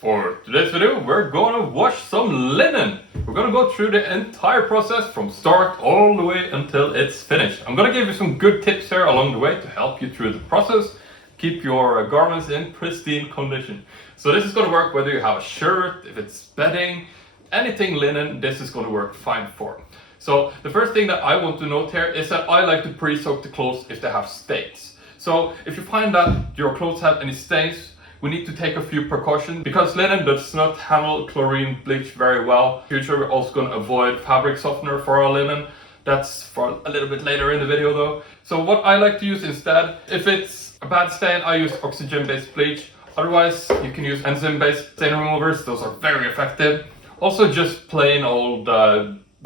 For today's video, we're gonna wash some linen. We're gonna go through the entire process from start all the way until it's finished. I'm gonna give you some good tips here along the way to help you through the process, keep your garments in pristine condition. So this is gonna work whether you have a shirt, if it's bedding, anything linen, this is gonna work fine for. So the first thing that I want to note here is that I like to pre-soak the clothes if they have stains. So if you find that your clothes have any stains, we need to take a few precautions because linen does not handle chlorine bleach very well. In the future, we're also going to avoid fabric softener for our linen. That's for a little bit later in the video though. So what I like to use instead, if it's a bad stain, I use oxygen-based bleach. Otherwise, you can use enzyme-based stain removers. Those are very effective. Also, just plain old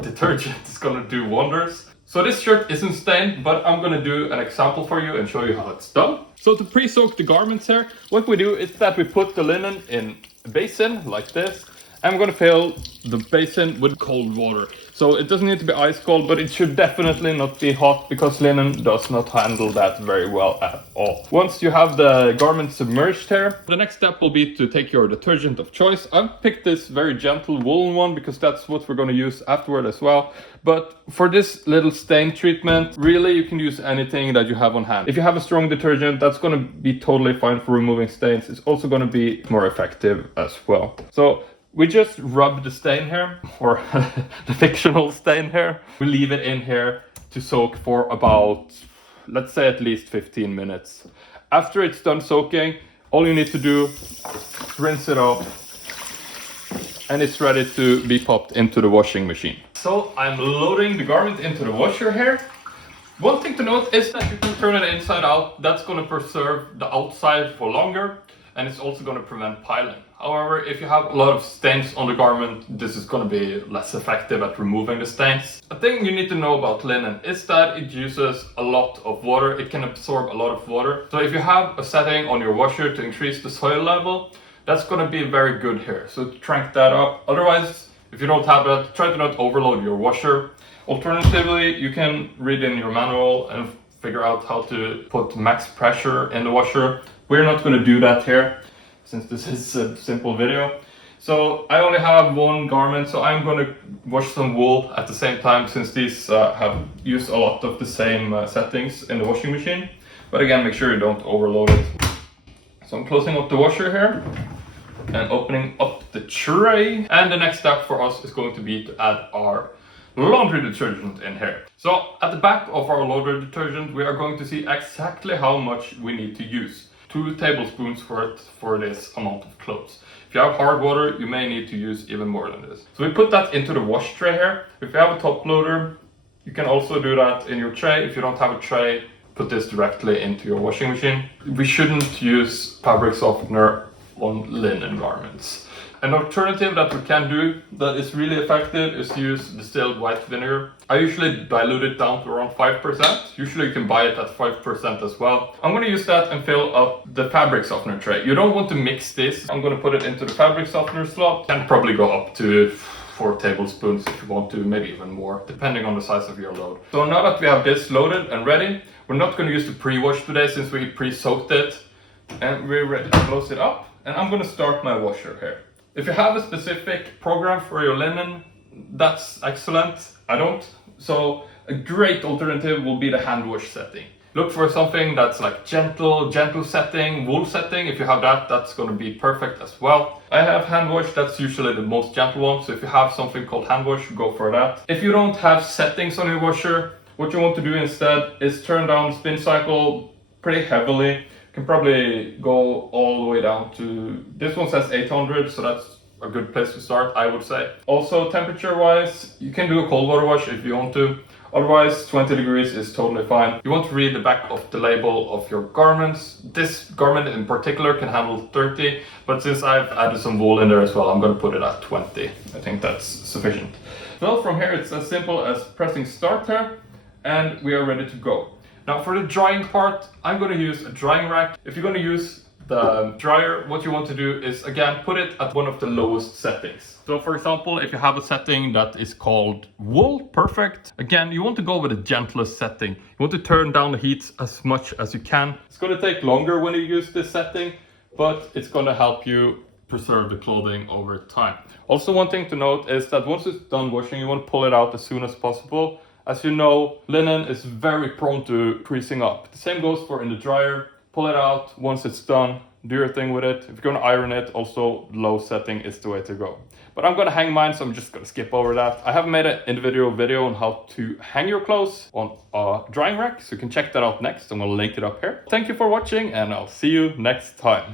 detergent is going to do wonders. So this shirt isn't stained, but I'm gonna do an example for you and show you how it's done. So to pre-soak the garments here, what we do is that we put the linen in a basin like this. I'm gonna fill the basin with cold water. So it doesn't need to be ice cold, but it should definitely not be hot because linen does not handle that very well at all. Once you have the garment submerged here, the next step will be to take your detergent of choice. I've picked this very gentle woolen one because that's what we're gonna use afterward as well. But for this little stain treatment, really you can use anything that you have on hand. If you have a strong detergent, that's gonna be totally fine for removing stains. It's also gonna be more effective as well. So we just rub the stain here, or the fictional stain here. We leave it in here to soak for about, let's say at least 15 minutes. After it's done soaking, all you need to do is rinse it off and it's ready to be popped into the washing machine. So I'm loading the garment into the washer here. One thing to note is that you can turn it inside out. That's going to preserve the outside for longer and it's also going to prevent piling. However, if you have a lot of stains on the garment, this is going to be less effective at removing the stains. A thing you need to know about linen is that it uses a lot of water. It can absorb a lot of water. So if you have a setting on your washer to increase the soil level, that's going to be very good here. So crank that up. Otherwise, if you don't have that, try to not overload your washer. Alternatively, you can read in your manual and figure out how to put max pressure in the washer. We're not going to do that here, since this is a simple video. So I only have one garment, so I'm going to wash some wool at the same time, since these have used a lot of the same settings in the washing machine. But again, make sure you don't overload it. So I'm closing up the washer here and opening up the tray. And the next step for us is going to be to add our laundry detergent in here. So at the back of our laundry detergent, we are going to see exactly how much we need to use. 2 tablespoons worth for this amount of clothes. If you have hard water, you may need to use even more than this. So we put that into the wash tray here. If you have a top loader, you can also do that in your tray. If you don't have a tray, put this directly into your washing machine. We shouldn't use fabric softener on linen garments. An alternative that we can do that is really effective is to use distilled white vinegar. I usually dilute it down to around 5%. Usually you can buy it at 5% as well. I'm going to use that and fill up the fabric softener tray. You don't want to mix this. I'm going to put it into the fabric softener slot and probably go up to 4 tablespoons if you want to, maybe even more, depending on the size of your load. So now that we have this loaded and ready, we're not going to use the pre-wash today since we pre-soaked it. And we're ready to close it up. And I'm going to start my washer here. If you have a specific program for your linen, that's excellent. I don't. So a great alternative will be the hand wash setting. Look for something that's like gentle setting, wool setting. If you have that, that's going to be perfect as well. I have hand wash, that's usually the most gentle one. So if you have something called hand wash, go for that. If you don't have settings on your washer, what you want to do instead is turn down the spin cycle pretty heavily. You can probably go all the way down to, this one says 800, so that's a good place to start, I would say. Also, temperature wise, you can do a cold water wash if you want to. Otherwise, 20 degrees is totally fine. You want to read the back of the label of your garments. This garment in particular can handle 30, but since I've added some wool in there as well, I'm going to put it at 20. I think that's sufficient. Well, from here, it's as simple as pressing start here, and we are ready to go. Now for the drying part, I'm going to use a drying rack. If you're going to use the dryer, what you want to do is again put it at one of the lowest settings. So for example, if you have a setting that is called wool, perfect. Again, you want to go with the gentlest setting. You want to turn down the heat as much as you can. It's going to take longer when you use this setting, but it's going to help you preserve the clothing over time. Also, one thing to note is that once it's done washing, you want to pull it out as soon as possible. As you know, linen is very prone to creasing up. The same goes for in the dryer. Pull it out once it's done, do your thing with it. If you're gonna iron it, also low setting is the way to go. But I'm gonna hang mine, so I'm just gonna skip over that. I have made an individual video on how to hang your clothes on a drying rack, so you can check that out next. I'm gonna link it up here. Thank you for watching, and I'll see you next time.